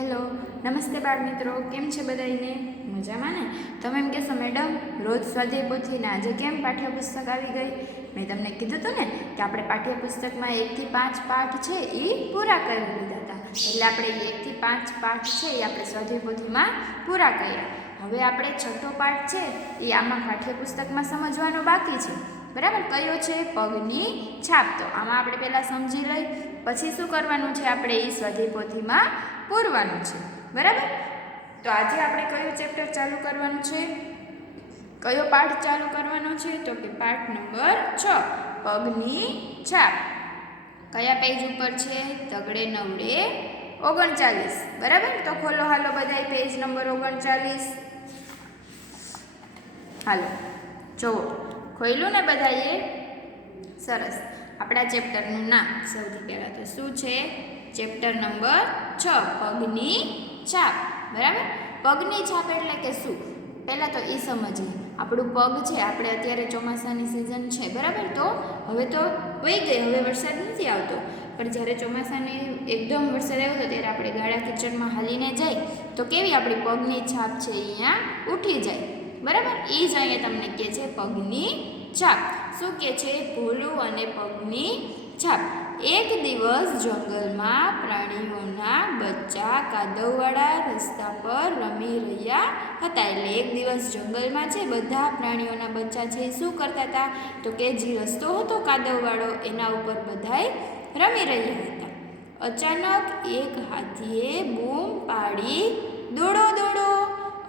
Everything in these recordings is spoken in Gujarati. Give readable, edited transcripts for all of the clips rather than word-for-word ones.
હેલો, નમસ્તે બાળ મિત્રો, કેમ છે બધાને? મજામાં ને? તમે એમ કહેશો મેડમ રોજ સ્વાધ્યાય પોથીને આજે કેમ પાઠ્યપુસ્તક આવી ગઈ? મેં તમને કીધું હતું ને કે આપણે પાઠ્યપુસ્તકમાં 1 થી 5 પાઠ છે એ પૂરા કરી લીધા હતા. એટલે આપણે 1 થી 5 પાઠ છે એ આપણે સ્વાધ્યાય પોથીમાં પૂરા કર્યા. હવે આપણે છઠ્ઠો પાઠ છે એ આમાં પાઠ્યપુસ્તકમાં સમજવાનો બાકી છે. બરાબર? કયો છે? પગની છાપ. તો આમાં આપણે પહેલાં સમજી લઈ, પછી શું કરવાનું છે? આપણે એ સ્વાધ્યાય પોથીમાં પૂરવાનું છે. બરાબર? તો આજે આપણે કયું ચેપ્ટર ચાલુ કરવાનું છે? કયો પાઠ ચાલુ કરવાનો છે? તો કે પાઠ નંબર 6, પગની છાપ. કયા પેજ ઉપર છે? તગડે નવડે 39. બરાબર? તો ખોલો હાલો બધાય પેજ નંબર 39. હાલો જુઓ, ખોલ્યું ને બધાએ? સરસ. આપણા ચેપ્ટરનું નામ સૌથી પહેલાં તો શું છે? ચેપ્ટર નંબર 6, પગની છાપ. બરાબર? પગની છાપ એટલે કે શું? પહેલાં તો એ સમજીએ. આપણું પગ છે, આપણે અત્યારે ચોમાસાની સિઝન છે. બરાબર? તો હવે તો વહી ગઈ, હવે વરસાદ નથી આવતો. પણ જ્યારે ચોમાસાની એકદમ વરસાદ આવ્યો ત્યારે આપણે ગાળા કિચડમાં હાલીને જાય તો કેવી આપણી પગની છાપ છે અહીંયા ઉઠી જાય. બરાબર? એ જ અહીંયા તમને કહે છે પગની છાપ. શું કહે છે? ભોલું અને પગની છાપ. એક દિવસ જંગલમાં પ્રાણીઓના બચ્ચા કાદવવાળા રસ્તા પર રમી રહ્યા હતા. એટલે એક દિવસ જંગલમાં છે બધા પ્રાણીઓના બચ્ચા છે શું કરતા હતા? તો કે જે રસ્તો હતો કાદવવાળો એના ઉપર બધાય રમી રહ્યા હતા. અચાનક એક હાથીએ બૂમ પાડી, દોડો દોડો.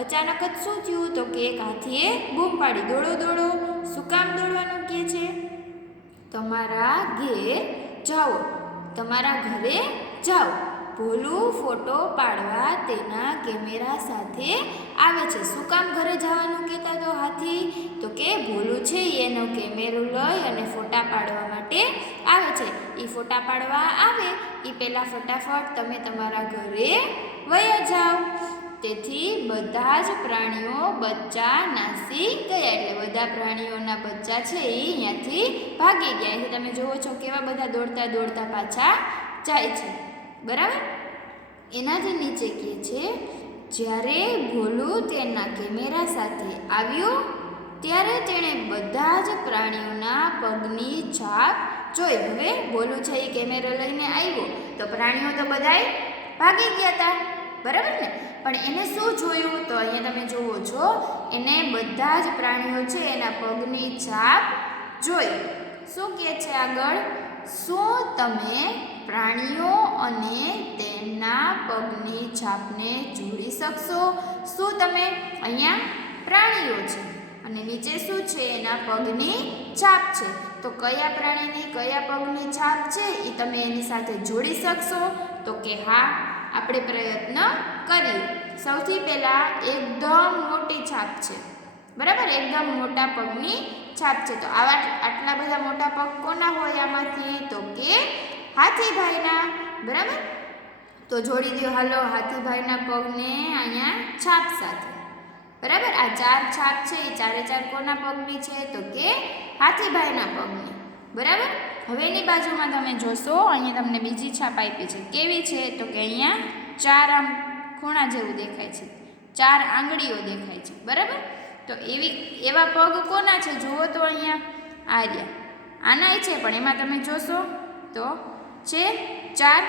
અચાનક જ શું થયું? તો કે એક હાથીએ બૂમ પાડી, દોડો દોડો. શું કામ દોડવાનું કહે છે? તમારા ઘેર જાઓ, તમારા ઘરે જાઓ. ભોલું ફોટો પાડવા તેના કેમેરા સાથે આવે છે. શું કામ ઘરે જવાનું કહેતા તો હાથી? તો કે ભોલું છે એનો કેમેરો લઈ અને ફોટા પાડવા માટે આવે છે. એ ફોટા પાડવા આવે એ પહેલાં ફટાફટ તમે તમારા ઘરે વયા જાઓ. તેથી બધા જ પ્રાણીઓ બચ્ચા નાસી ગયા. એટલે બધા પ્રાણીઓના બચ્ચા છે એ અહીંયાથી ભાગી ગયા. એટલે તમે જુઓ છો કેવા બધા દોડતા દોડતા પાછા જાય છે. બરાબર? એનાથી નીચે કહે છે જ્યારે ભોલું તેના કેમેરા સાથે આવ્યો ત્યારે તેણે બધા જ પ્રાણીઓના પગની છાપ જોઈ. હવે ભોલું છે એ કેમેરો લઈને આવ્યો તો પ્રાણીઓ તો બધાય ભાગી ગયા હતા. બરાબર ને? પણ એને શું જોયું? તો અહીંયા તમે જુઓ છો એને બધા જ પ્રાણીઓ છે એના પગની છાપ જોઈ. શું કહે છે આગળ? શું તમે પ્રાણીઓ અને તેમના પગની છાપને જોડી શકશો? શું તમે? અહીંયા પ્રાણીઓ છે અને નીચે શું છે? એના પગની છાપ છે. તો કયા પ્રાણીની કયા પગની છાપ છે એ તમે એની સાથે જોડી શકશો? તો કે હા, આપણે પ્રયત્ન કરીએ. સૌથી પહેલાં એકદમ મોટી છાપ છે. બરાબર? એકદમ મોટા પગની છાપ છે. તો આટલા બધા મોટા પગ કોના હોય આમાંથી? તો કે હાથીભાઈના. બરાબર? તો જોડી દો હાલો હાથીભાઈના પગને અહીંયા છાપ સાથે. બરાબર? આ 4 છાપ છે એ 4 કોના પગની છે? તો કે હાથીભાઈના પગની. બરાબર? હવે એની બાજુમાં તમે જોશો અહીંયા તમને બીજી છાપ આપી છે. કેવી છે? તો કે અહીંયા 4 આમ ખૂણા જેવું દેખાય છે, 4 આંગળીઓ દેખાય છે. બરાબર? તો એવા પગ કોના છે? જુઓ તો અહીંયા આર્યા આનાય છે પણ એમાં તમે જોશો તો છે 4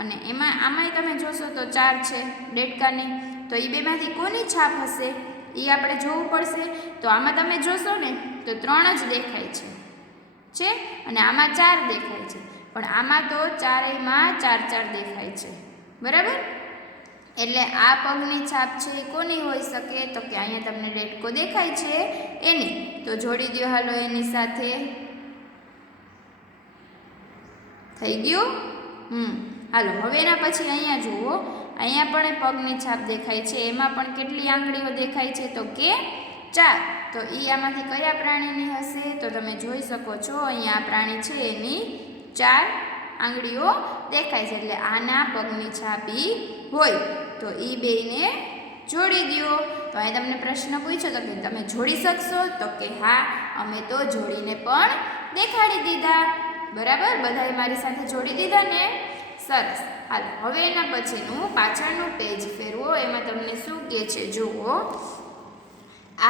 અને આમાંય તમે જોશો તો 4 છે ડેડકાની. તો એ બેમાંથી કોની છાપ હશે એ આપણે જોવું પડશે. તો આમાં તમે જોશો ને તો 3 જ દેખાય છે અને આમાં 4 દેખાય છે. પણ આમાં તો ચારેયમાં 4 દેખાય છે. બરાબર? એટલે આ પગની છાપ છે એ કોની હોઈ શકે? તો કે અહીંયા તમને ડેડકો દેખાય છે એની. તો જોડી દો હાલો એની સાથે. થઈ ગયું? હાલો હવે એના પછી અહીંયા જુઓ, અહીંયા પણ પગની છાપ દેખાય છે. એમાં પણ કેટલી આંગળીઓ દેખાય છે? તો કે 4. તો એ આમાંથી કયા પ્રાણીની હશે? તો તમે જોઈ શકો છો અહીંયા આ પ્રાણી છે એની 4 આંગળીઓ દેખાય છે. એટલે આના પગની છાપ હોય. તો એ બેયને જોડી દો. તો અહીં તમને પ્રશ્ન પૂછ્યો તો કે તમે જોડી શકશો? તો કે હા, અમે તો જોડીને પણ દેખાડી દીધા. બરાબર? બધાએ મારી સાથે જોડી દીધા ને? સરસ. હાલો હવે એના પછીનું પાછળનું પેજ ફેરવો. એમાં તમને શું કહે છે જુઓ.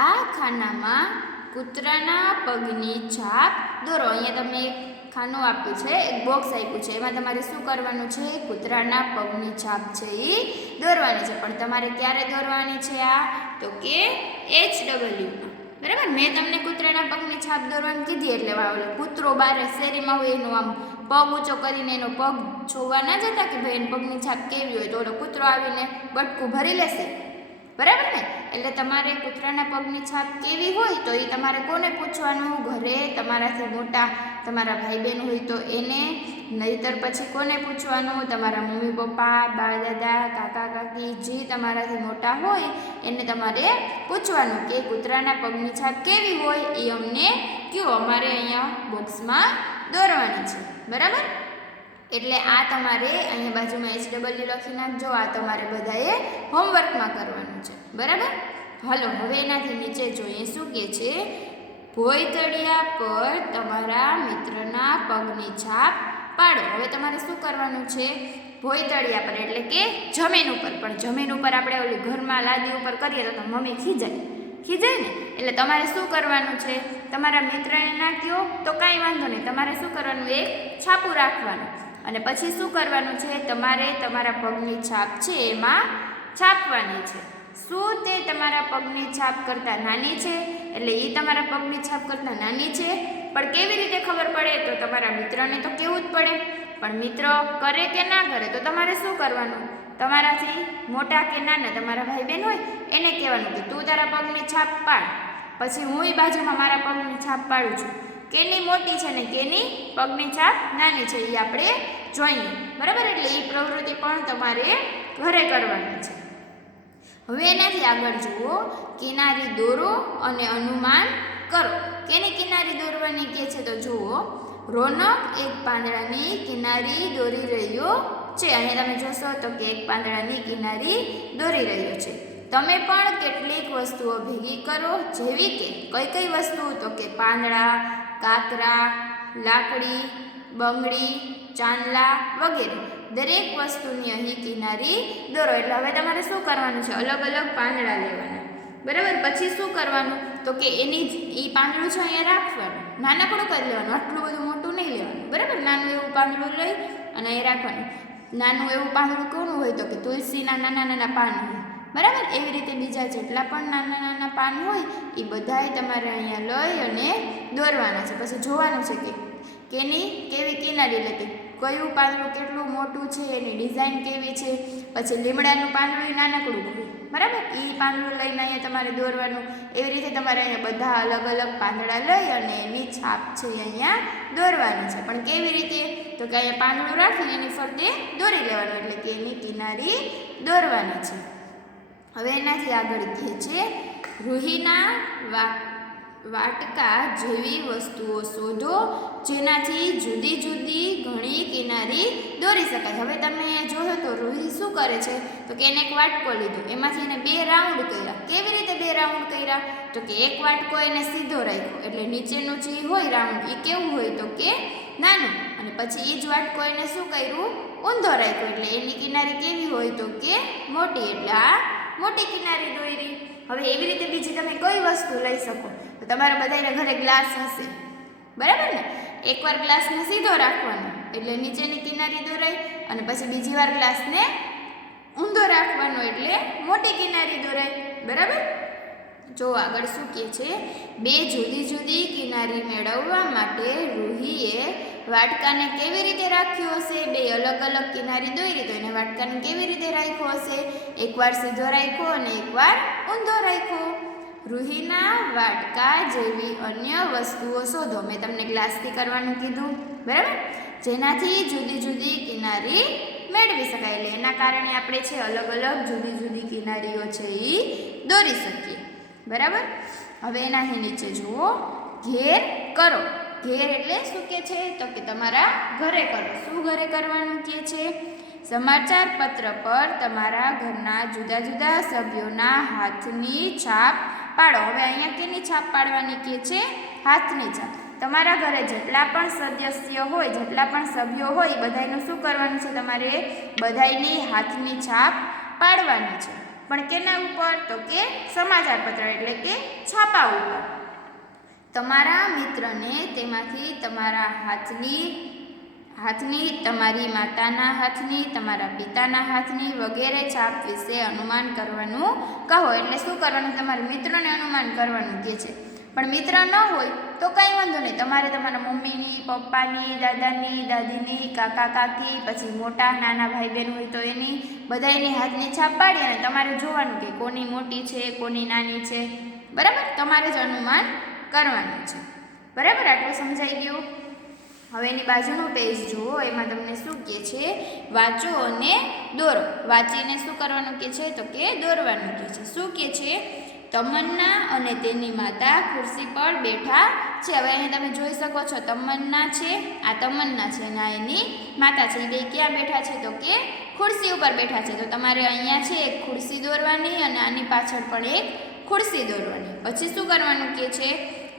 આ ખાનામાં કૂતરાના પગની છાપ દોરો. અહીંયા તમને એક ખાનું આપ્યું છે, એક બોક્સ આપ્યું છે. એમાં તમારે શું કરવાનું છે? કૂતરાના પગની છાપ છે એ દોરવાની છે. પણ તમારે ક્યારે દોરવાની છે આ? તો કે HW. બરાબર. મેં તમને કૂતરાના પગની છાપ દોરવાની કીધી એટલે કૂતરો બારે શેરીમાં હોય એનો આમ પગ ઊંચો કરીને એનો પગ જોવા ના જતા કે ભાઈ એની પગની છાપ કેવી હોય, તો ઓલો કૂતરો આવીને બટકું ભરી લેશે. બરાબર ને? એટલે તમારે કૂતરાના પગની છાપ કેવી હોય તો એ તમારે કોને પૂછવાનું? ઘરે તમારાથી મોટા તમારા ભાઈ બહેન હોય તો એને, નહીતર પછી કોને પૂછવાનું? તમારા મમ્મી પપ્પા, બા દાદા, કાકા કાકી જે તમારાથી મોટા હોય એને તમારે પૂછવાનું કે કૂતરાના પગની છાપ કેવી હોય એ અમને કયો, અમારે અહીંયા બોક્સમાં દોરવાની છે. બરાબર. એટલે આ તમારે અહીંયા બાજુમાં HW લખી નાખજો. આ તમારે બધાએ હોમવર્કમાં કરવાનું છે. બરાબર. હાલો હવે એનાથી નીચે જોઈએ શું કહે છે. ભોંયતળિયા પર તમારા મિત્રના પગની છાપ પાડો. હવે તમારે શું કરવાનું છે? ભોંયતળિયા પર એટલે કે જમીન ઉપર. પણ જમીન ઉપર આપણે ઓલી ઘરમાં લાદી ઉપર કરીએ તો મમ્મી ખીજાય ને. એટલે તમારે શું કરવાનું છે? તમારા મિત્રને નાખ્યો તો કાંઈ વાંધો નહીં, તમારે શું કરવાનું? એક છાપું રાખવાનું અને પછી શું કરવાનું છે? તમારે તમારા પગની છાપ છે એમાં છાપવાની છે. શું તે તમારા પગની છાપ કરતાં નાની છે? એટલે એ તમારા પગની છાપ કરતાં નાની છે. પણ કેવી રીતે ખબર પડે? તો તમારા મિત્રને તો કહેવું જ પડે. પણ મિત્ર કરે કે ના કરે તો તમારે શું કરવાનું? તમારાથી મોટા કે નાના તમારા ભાઈ બહેન હોય એને કહેવાનું કે તું તારા પગની છાપ પાડ. પછી હું બાજુમાં મારા પગની છાપ પાડું છું. કેની મોટી છે ને કેની પગની છાપ નાની છે એ આપણે જોઈએ. બરાબર. એટલે એ પ્રવૃત્તિ પણ તમારે ઘરે કરવાની છે. હવે એનાથી આગળ જુઓ. કિનારી દોરો અને અનુમાન કરો. કેની કિનારી દોરવાની કહે છે તો જુઓ. રોનક એક પાંદડાની કિનારી દોરી રહ્યો છે. અહીંયા તમે જોશો તો કે એક પાંદડાની કિનારી દોરી રહ્યો છે. તમે પણ કેટલીક વસ્તુઓ ભેગી કરો. જેવી કે કઈ વસ્તુ? તો કે પાંદડા, કાતરા, લાકડી, બંગડી, ચાંદલા વગેરે. દરેક વસ્તુની અહીં કિનારી દોરો. એટલે હવે તમારે શું કરવાનું છે? અલગ અલગ પાંદડા લેવાના. બરાબર. પછી શું કરવાનું? તો કે એની એ પાંદડું છે અહીંયા રાખવાનું. નાનકડું કરી લેવાનું, આટલું બધું મોટું નહીં લેવાનું. બરાબર. નાનું એવું પાંદડું લઈ અને એ રાખવાનું. નાનું એવું પાંદડું કોનું હોય? તો કે તુલસીના નાના નાના પાન હોય. બરાબર. એવી રીતે બીજા જેટલા પણ નાના નાના પાન હોય એ બધાય તમારે અહીંયા લઈ અને દોરવાના છે. પછી જોવાનું છે કે કેની કેવી કિનારી લેતી, કયું પાંદડું કેટલું મોટું છે, એની ડિઝાઇન કેવી છે. પછી લીમડાનું પાંદડું નાનકડું હોય. બરાબર. એ પાંદડું લઈને અહીંયા તમારે દોરવાનું. એવી રીતે તમારે અહીંયા બધા અલગ અલગ પાંદડા લઈ અને એની છાપ છે અહીંયા દોરવાની છે. પણ કેવી રીતે? તો કે અહીંયા પાંદડું રાખીને એની ફરતે દોરી લેવાનું. એટલે કે એની કિનારી દોરવાની છે. હવે એનાથી આગળ કહે છે રૂહીના વાટકા જેવી વસ્તુઓ શોધો જેનાથી જુદી જુદી ઘણી કિનારી દોરી શકાય. હવે તમે જોયો તો રૂહી શું કરે છે? તો કે એને એક વાટકો લીધો, એમાંથી એને 2 રાઉન્ડ કર્યા. કેવી રીતે 2 રાઉન્ડ કર્યા? તો કે એક વાટકો એને સીધો રાખ્યો એટલે નીચેનું જે હોય રાઉન્ડ એ કેવું હોય? તો કે નાનું. અને પછી એ જ વાટકો એને શું કર્યું? ઊંધો રાખ્યો એટલે એની કિનારી કેવી હોય? તો કે મોટી. એટલે આ મોટી કિનારી દોરી. હવે એવી રીતે બીજી તમે કઈ વસ્તુ લઈ શકો? તો તમારા બધાના ઘરે ગ્લાસ હશે. બરાબર ને? એકવાર ગ્લાસને સીધો રાખવાનો એટલે નીચેની કિનારી દોરાય અને પછી બીજી વાર ગ્લાસને ઊંધો રાખવાનો એટલે મોટી કિનારી દોરાય. બરાબર. જો આગળ શું કહે છે? 2 જુદી જુદી કિનારી મેળવવા માટે રૂહીએ વાટકાને કેવી રીતે રાખ્યો હશે? 2 અલગ અલગ કિનારી દોરી તો એને વાટકાને કેવી રીતે રાખ્યો હશે? એકવાર સીધો રાખ્યો અને એકવાર ઊંધો રાખ્યો. રૂહીના વાટકા જેવી અન્ય વસ્તુઓ શોધો. મેં તમને ગ્લાસથી કરવાનું કીધું. બરાબર. જેનાથી જુદી જુદી કિનારી મેળવી શકાય. એટલે એના કારણે આપણે છે અલગ અલગ જુદી જુદી કિનારીઓ છે એ દોરી શકીએ. બરાબર. હવે એનાથી નીચે જુઓ. ઘેર કરો. ઘેર એટલે શું કે છે? તો કે તમારા ઘરે કરો. શું ઘરે કરવાનું કહે છે? સમાચાર પત્ર પર તમારા ઘરના જુદા જુદા સભ્યોના હાથની છાપ પાડો. હવે અહીંયા કેની છાપ પાડવાની કહે છે? હાથની છાપ. તમારા ઘરે જેટલા પણ સદસ્ય હોય, જેટલા પણ સભ્યો હોય, બધાયનું શું કરવાનું છે? તમારે બધાયની હાથની છાપ પાડવાની છે. પણ કેના ઉપર? તો કે સમાચાર પત્ર એટલે કે છાપા ઉપર. તમારા મિત્રને તેમાંથી તમારા હાથની, તમારી માતાના હાથની, તમારા પિતાના હાથની વગેરે છાપ વિશે અનુમાન કરવાનું કહો. એટલે શું કરવાનું? તમારા મિત્રને અનુમાન કરવાનું કહે છે. પણ મિત્ર ન હોય તો કંઈ વાંધો નહીં, તમારે તમારા મમ્મીની, પપ્પાની, દાદાની, દાદીની, કાકા કાકી, પછી મોટા નાના ભાઈ બહેન હોય તો એની બધાયની હાથની છાપ પાડી અને તમારે જોવાનું કે કોની મોટી છે, કોની નાની છે. બરાબર? તમારે જ અનુમાન કરવાનું છે. બરાબર? આટલું સમજાઈ ગયું? હવે એની બાજુનું પેજ જુઓ, એમાં તમને શું કહે છે? વાંચો અને દોરો. વાંચીને શું કરવાનું કહે છે? તો કે દોરવાનું કહે છે. શું કહે છે? તમન્ના અને તેની માતા ખુરશી પર બેઠા છે. હવે અહીં તમે જોઈ શકો છો, તમન્ના છે, આ તમન્ના છે અને એની માતા છે. એ બે ક્યાં બેઠા છે? તો કે ખુરશી ઉપર બેઠા છે. તો તમારે અહીંયા છે એક ખુરશી દોરવાની અને આની પાછળ પણ એક ખુરશી દોરવાની. પછી શું કરવાનું કહે છે?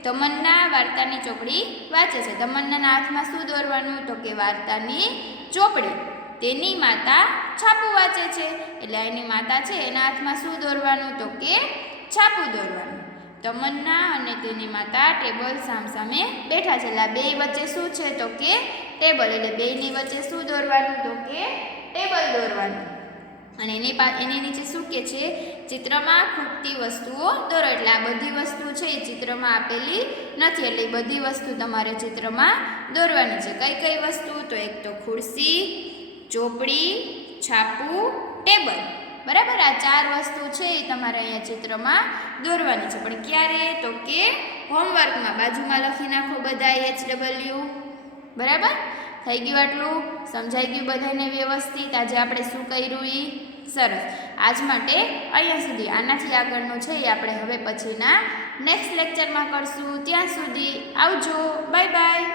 તમન્ના વાર્તાની ચોપડી વાંચે છે. તમન્નાના હાથમાં શું દોરવાનું? તો કે વાર્તાની ચોપડી. તેની માતા છાપું વાંચે છે, એટલે એની માતા છે એના હાથમાં શું દોરવાનું? તો કે છાપું દોરવાનું. તમન્ના અને તેની માતા ટેબલ સામસામે બેઠા છે. એટલે આ બે વચ્ચે શું છે? તો કે ટેબલ. એટલે બેની વચ્ચે શું દોરવાનું? તો કે ટેબલ દોરવાનું. અને એની નીચે શું કહે છે? ચિત્રમાં ખૂટતી વસ્તુઓ દોરો. એટલે આ બધી વસ્તુ છે એ ચિત્રમાં આપેલી નથી, એટલે એ બધી વસ્તુ તમારે ચિત્રમાં દોરવાની છે. કઈ કઈ વસ્તુ? તો એક તો ખુરશી, ચોપડી, છાપું, ટેબલ. બરાબર? આ 4 વસ્તુ છે એ તમારે અહીંયા ચિત્રમાં દોરવાની છે. પણ ક્યારે? તો કે હોમવર્કમાં. બાજુમાં લખી નાખો બધા HW. બરાબર? થઈ ગયું આટલું? સમજાઈ ગયું બધાને વ્યવસ્થિત? આજે આપણે શું કર્યું એ? સરસ. આજ માટે અહીંયા સુધી. આનાથી આગળનું છે એ આપણે હવે પછીના નેક્સ્ટ લેક્ચરમાં કરશું. ત્યાં સુધી આવજો. Bye bye.